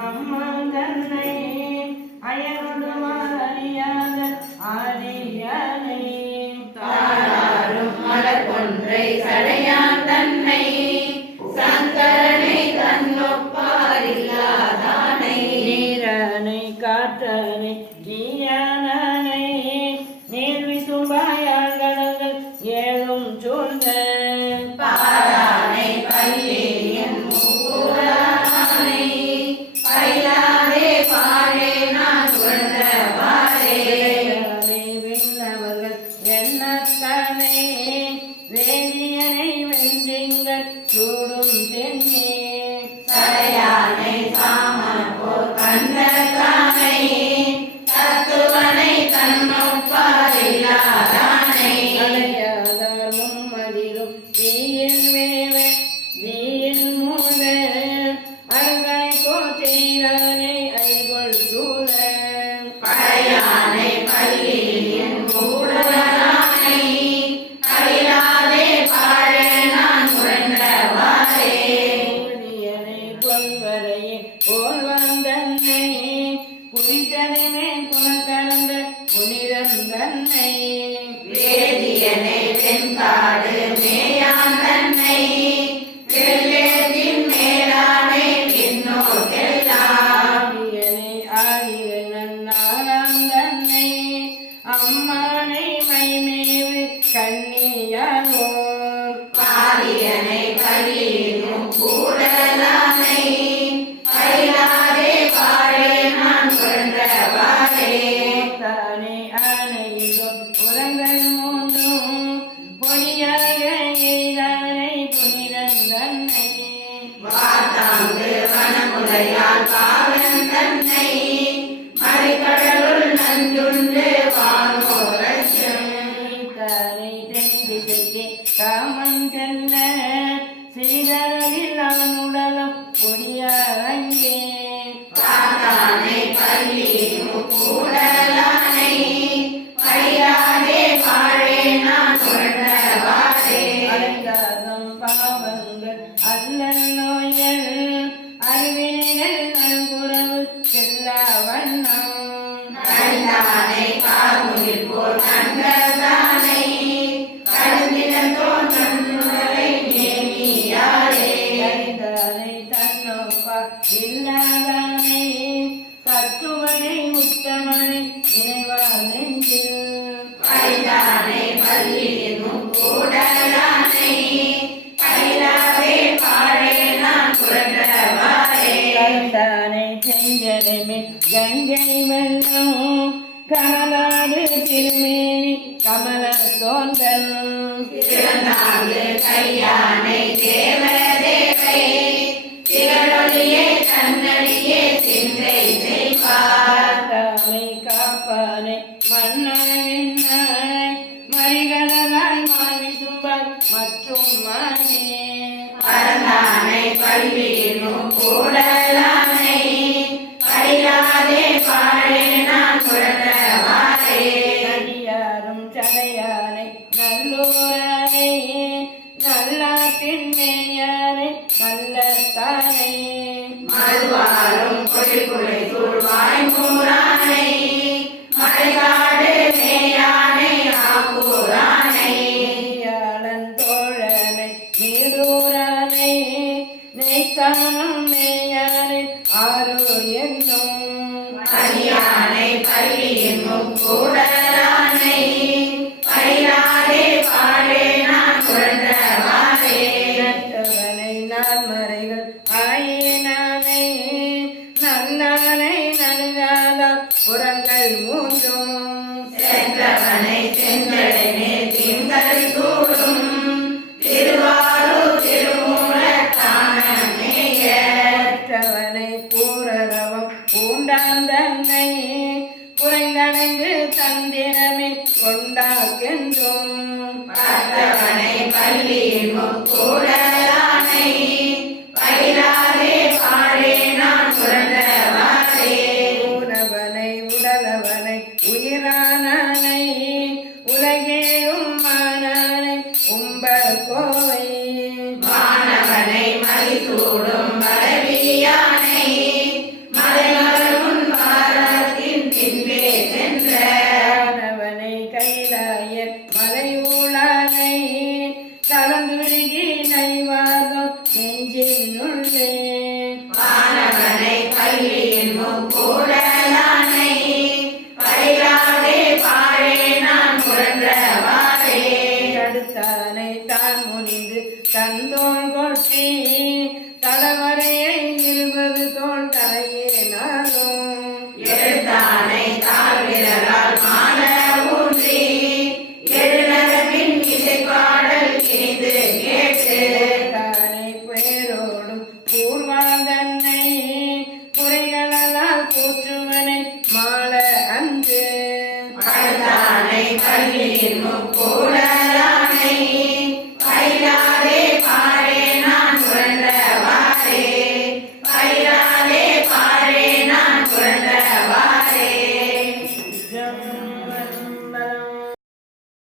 அம்மா தன்னை அயனொடுவார் அறியாத ஆரியானை தாராரும் மலர்கொன்றை சடையான் தன்னை சங்கரனை தன்னொப்பாரில்லாதானை நீரானை காற்றனை நீயானை நீர்வி சும்பாயாங்கடங்கள் ஏழும் சூழ்ந்த பாரானை பள்ளியின் முக்கூடானை பயிலாதே பாழே நான் கொண்டவாறே விண்ணவர்கள் எண்ணத்தானே வேதியனை வென்றிங்கள் சூடும் தென்னே சடையானை சாமன் போர் கண்டதானை தத்துவனை தன்னொப்பாரில்லாதானை அடையாதார் மும்மதிரும் தீயில் வேவ தீயில் மூல அருகனை கோத்தையானை ஐகொள் சூழ படையானை பள்ளியின் கூடலானை அழியாதே பாழே நான் கொண்டவாறே ஊழியனை கொல்வரையே போல் வந்தன்னை குறித்தனை மேல் குணக்கலந்த புனிதன் தன்னை வேதியனை வெண்காடு மேயான் தன்னை வெள்ளேதின் மேலானை பின்னோக்கெல்லாம் ஆரியனை ஆயிர நன்னாளாம் தன்னை அம்மானை மைமேவு கண்ணியாவோர் பாரியனை பள்ளியின் கூடலானை அழியாதே பாழே நான் கொண்டவாறே தானே ஆனையிலும் புறங்கள் மூன்றும் பொடியாக எய்தானை புனிதன் தன்னை வாத்தாங்கு வனமுலையால் பாவன் தன்னை மறிகடலுள் நஞ்சுண்டு வானோரட்சம் தானை தென்திசைக்கு காமன் செல்ல செய்தளவில் அவனுடலும் பொடியாங்கே தாத்தானை பள்ளியின் கூடலானை பயிலாதே பாழே நான் கொண்டவாறே அடைந்தாகம் பாவங்கள் அல்லல் நோயல் அறிவினைகள் நல்குறவு செல்லா வண்ணம் கண்டானை காமுகில் போல் கண்டதானை கடுந்தினத்தோன் தன்னுடலை நேமியாரே அறிந்தானை தன்னொப்பா இல்லாதானே தத்துவனை உத்தமனை நினைவார் நெஞ்சில் பைதானை பள்ளியின் கூடலானை பயிலாதே பாழே நான் கொண்டவாறே கண்டானை செஞ்சடைமே கங்கை வெள்ளம் கமலாடு திருமேனி கமல தோன்றல் திறனாது கையானை தேவதேவை திரளொளியே தன்னடியே சிந்தை செய்வார் தானை காப்பானை மன்னாய் மறிகடலாய் மாவி சும்பாய் மற்றும் மானே பரந்தானை பள்ளியின் கூடலானை பயிலாதே பாழே நான் கொண்டவாறே அடியாரும் சடையானை நல்லூரானை நல்லாற்றின் மேயானை நல்ல தானை மதுவாரும் கொடிகுலை சூழ்வாய் மூரானை மலைகாடு மேயானை ஆக்கூரானை நெய்யாளன் தோழனை நீடூரானை நெய்த்தானம் மேயானை ஆரூர் என்னும் அடியானை பள்ளியின் கூடலானை பயிலாதே பாழே நான் கொண்டவாறே நட்டவனை நான்மறைகள் ஆயினானை நன்னானை நல்காதா புறங்கள் மூன்றும் சென்றவனை சென்றடனே திங்கள் சூடும் திருவாரூர் திருமூல தானமேய மற்றவனை பூரரவம் பூண்டான் தன்னை குறைந்தடங்கு தந்திரமே கொண்டாக்கென்றும் பார்த்தவனை பள்ளியின் கூடலானை பயிலாதே பாழே நான் கொண்டவாறே ஊனவனை உடலவனை உயிரானானை உலகேழும் மானானை உம்பர் கோவை மாணவனை மதிசூடும் பரவியானை சென்றவனை பள்ளியின் முக்கூடலானை